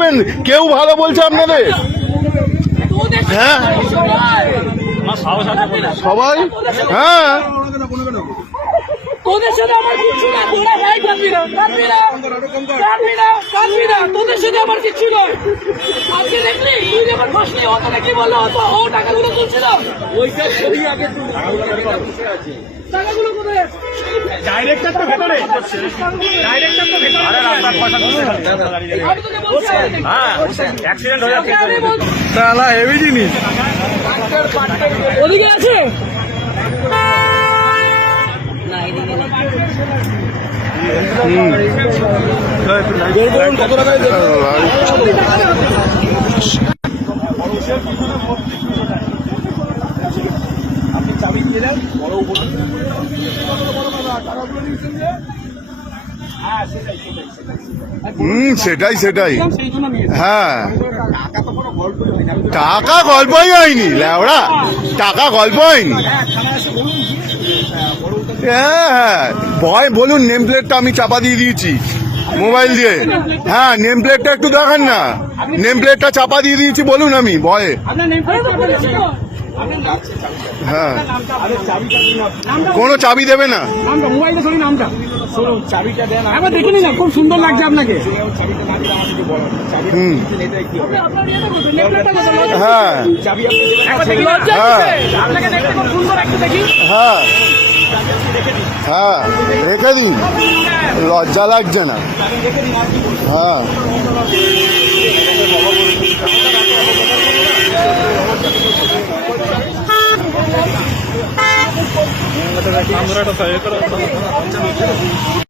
দেখবেন কেউ ভালো বলছে আপনাদের? হ্যাঁ সবাই, হ্যাঁ তোদের সাথে আমার কিচ্ছু না, তোরা ভাই কাঁদবি না, তোদের সাথে আমার কিচ্ছু নয়। আজকে দেখলি তুই যখন বসলি ও তোকে কি বললো, ও টাকাগুলো তুলছিল, টাকাগুলো কোথায়? ডাইরেক্টর তো ভেতরে, ডাইরেক্টর তো ভেতরে। আমি তোকে বলছি, হ্যাঁ অ্যাক্সিডেন্ট হয়ে যাচ্ছে। তাহলে হেভি জিনিস। ওদিকে আছে কত টাকায় আপনি চাবি দিলেন বড় সেটাই সেটাই, সেই জন্য নিয়েছে। হ্যাঁ টাকা তো কোনো গল্প হয়নি, টাকা গল্পই হয়নি ল্যাওড়া, টাকা গল্প হয়নি। হ্যাঁ হ্যাঁ ভয় বলুন, নেম প্লেটটা আমি চাপা দিয়ে দিয়েছি মোবাইল দিয়ে। হ্যাঁ নেম প্লেটটা একটু দেখান না, নেম প্লেটটা চাপা দিয়ে দিয়েছি বলুন আমি ভয়ে। আপনার নেম প্লেটটা বলেছি তো, হ্যাঁ আরে চাবিটা দিন, কোনো চাবি দেবে না। নামটা মোবাইলটা সরি, নামটা শুনুন চাবিটা দেন। একবার দেখে নিন না, খুব সুন্দর লাগছে আপনাকে। চাবিটা না দিলে আমাকে বলেন, চাবিটা হুম। দিন, এটাই কি হবে? আপনার ইয়েটা কোথায়? নেম প্লেটটা কোথায়? হ্যাঁ চাবি আপনি দেবেন, একবার দেখি না, আপনাকে দেখতে খুব সুন্দর, একটু দেখি। হ্যাঁ হ্যাঁ রেখে দিন, লজ্জা লাগছে না। হ্যাঁ আমরা